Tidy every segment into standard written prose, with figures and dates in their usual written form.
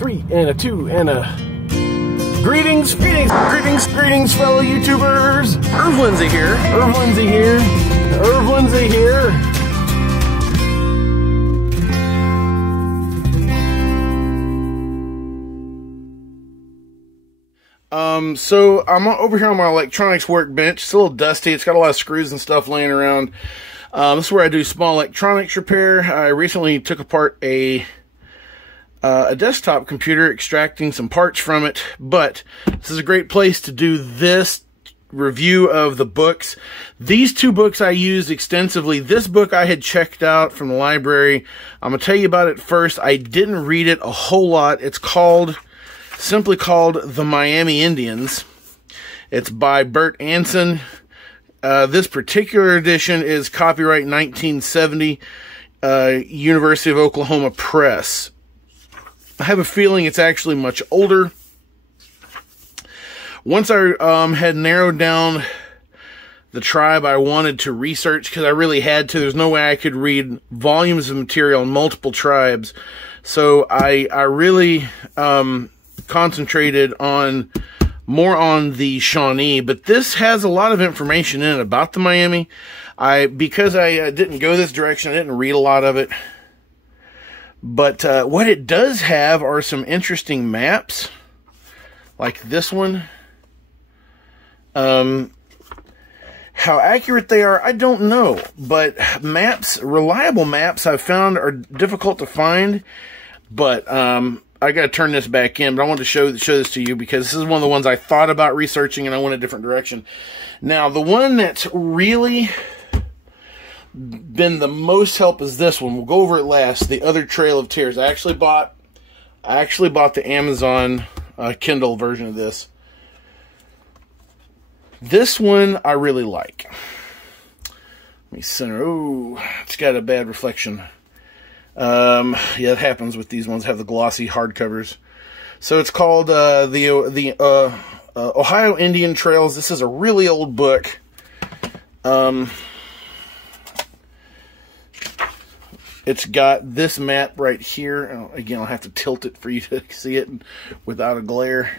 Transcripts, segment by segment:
3 and a 2 and a... Greetings, greetings, greetings, greetings, fellow YouTubers. Irv Lindsay here. Irv Lindsay here. Irv Lindsay here. So I'm over here on my electronics workbench. It's a little dusty. It's got a lot of screws and stuff laying around. This is where I do small electronics repair. I recently took apart a desktop computer, extracting some parts from it, but this is a great place to do this review of the books. These two books I used extensively. This book I had checked out from the library. I'm gonna tell you about it first. I didn't read it a whole lot. It's simply called The Miami Indians. It's by Bert Anson. This particular edition is copyright 1970, University of Oklahoma Press. I have a feeling it's actually much older. Once I had narrowed down the tribe I wanted to research, because I really had to, there's no way I could read volumes of material on multiple tribes. So I really concentrated more on the Shawnee, but this has a lot of information in it about the Miami. Because I didn't go this direction, I didn't read a lot of it. But what it does have are some interesting maps, like this one. How accurate they are, I don't know. But reliable maps I've found are difficult to find. But I got to turn this back in. But I wanted to show this to you because this is one of the ones I thought about researching and I went a different direction. Now, the one that's really been the most help is this one. We'll go over it last. The Other Trail of Tears. I actually bought the Amazon Kindle version of this. This one I really like. Let me center. Oh, it's got a bad reflection. Yeah, it happens with these ones. Have the glossy hardcovers. So it's called the Ohio Indian Trails. This is a really old book. It's got this map right here. Again, I'll have to tilt it for you to see it without a glare.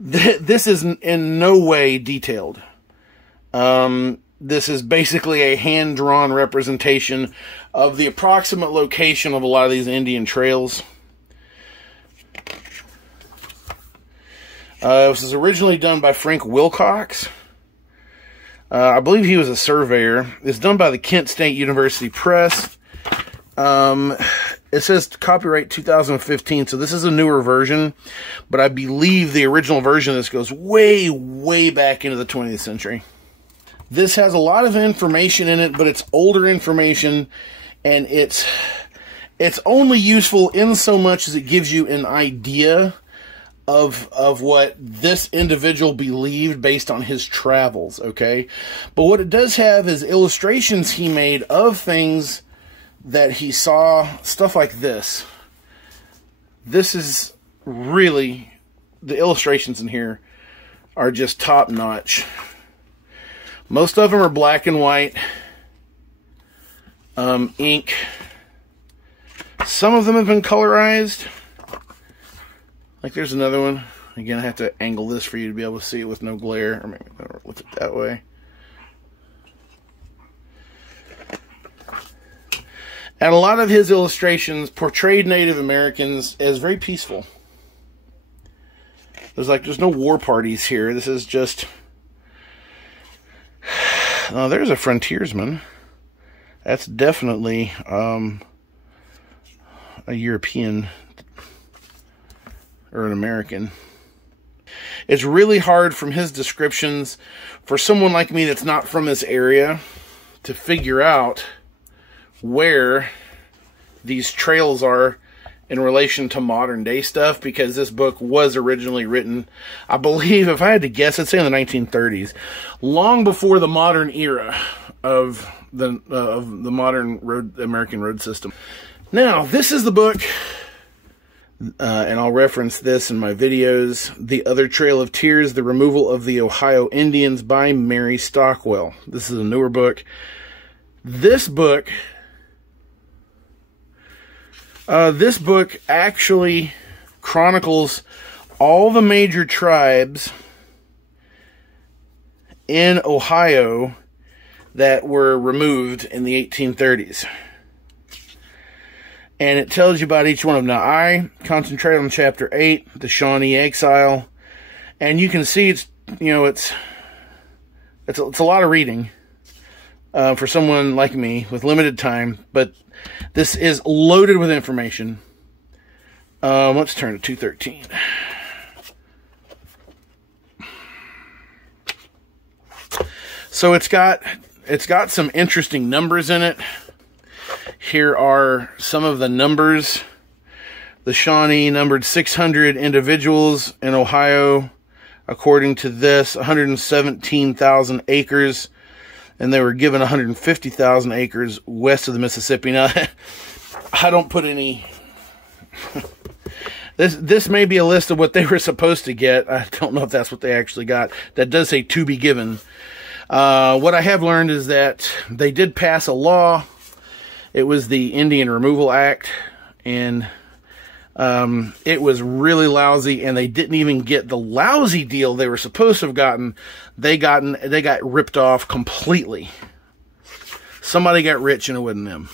This is in no way detailed. This is basically a hand-drawn representation of the approximate location of a lot of these Indian trails. This was originally done by Frank Wilcox. I believe he was a surveyor. It's done by the Kent State University Press. It says copyright 2015, so this is a newer version. But I believe the original version of this goes way, way back into the 20th century. This has a lot of information in it, but it's older information, and it's only useful in so much as it gives you an idea of what this individual believed based on his travels, okay? But what it does have is illustrations he made of things that he saw, stuff like this. This is really, the illustrations in here are just top-notch. Most of them are black and white, ink. Some of them have been colorized. Like there's another one. Again, I have to angle this for you to be able to see it with no glare. Or maybe I'll lift it that way. And a lot of his illustrations portrayed Native Americans as very peaceful. There's no war parties here. This is just... Oh, there's a frontiersman. That's definitely a European or an American. It's really hard from his descriptions for someone like me that's not from this area to figure out where these trails are in relation to modern day stuff, because this book was originally written, I believe, if I had to guess, I'd say in the 1930s, long before the modern era of the modern American road system. Now, this is the book, and I'll reference this in my videos, The Other Trail of Tears, The Removal of the Ohio Indians by Mary Stockwell. This is a newer book. This book This book actually chronicles all the major tribes in Ohio that were removed in the 1830s. And it tells you about each one of them. Now, I concentrate on Chapter 8, the Shawnee exile. And you can see it's, you know, it's a lot of reading for someone like me with limited time. But this is loaded with information. Let's turn to 213. So it's got some interesting numbers in it. Here are some of the numbers. The Shawnee numbered 600 individuals in Ohio, according to this, 117,000 acres, and they were given 150,000 acres west of the Mississippi. Now, I don't put any... This may be a list of what they were supposed to get. I don't know if that's what they actually got. That does say to be given. What I have learned is that they did pass a law. It was the Indian Removal Act, and it was really lousy, and they didn't even get the lousy deal they were supposed to have gotten. They got ripped off completely. Somebody got rich, and it wasn't them,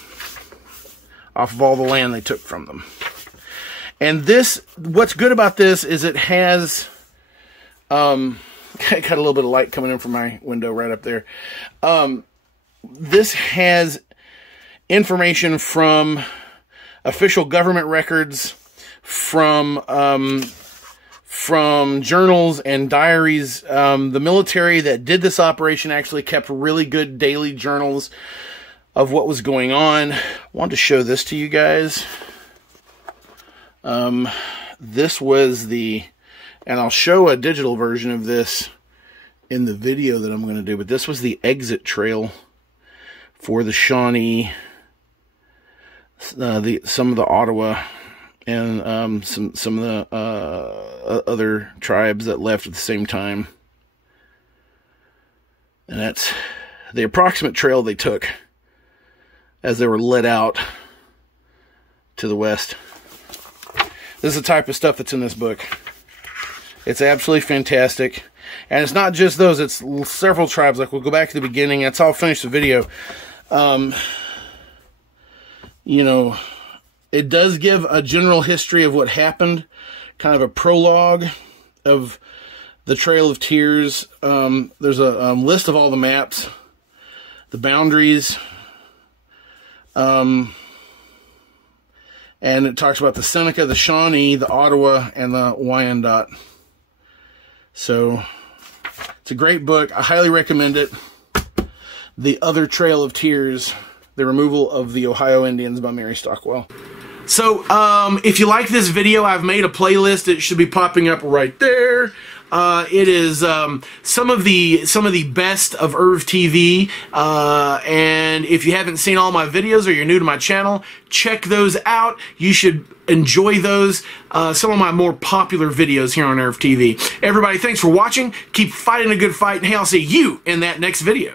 off of all the land they took from them. And this, what's good about this is it has, got a little bit of light coming in from my window right up there. This has information from official government records, from journals and diaries. The military that did this operation actually kept really good daily journals of what was going on. I wanted to show this to you guys. This was the, and I'll show a digital version of this in the video that I'm going to do, but this was the exit trail for the Shawnee, some of the Ottawa, and some of the other tribes that left at the same time. And that's the approximate trail they took as they were led out to the west. This is the type of stuff that's in this book. It's absolutely fantastic. And it's not just those, it's several tribes. Like, we'll go back to the beginning. That's how I'll finish the video. You know, it does give a general history of what happened, kind of a prologue of the Trail of Tears. There's a list of all the maps, the boundaries, and it talks about the Seneca, the Shawnee, the Ottawa, and the Wyandot. So, it's a great book. I highly recommend it. The Other Trail of Tears, The Removal of the Ohio Indians by Mary Stockwell. So, if you like this video, I've made a playlist. It should be popping up right there. It is some of the best of ErvTV, and if you haven't seen all my videos or you're new to my channel, check those out. You should enjoy those. Some of my more popular videos here on ErvTV. Everybody, thanks for watching. Keep fighting a good fight, and hey, I'll see you in that next video.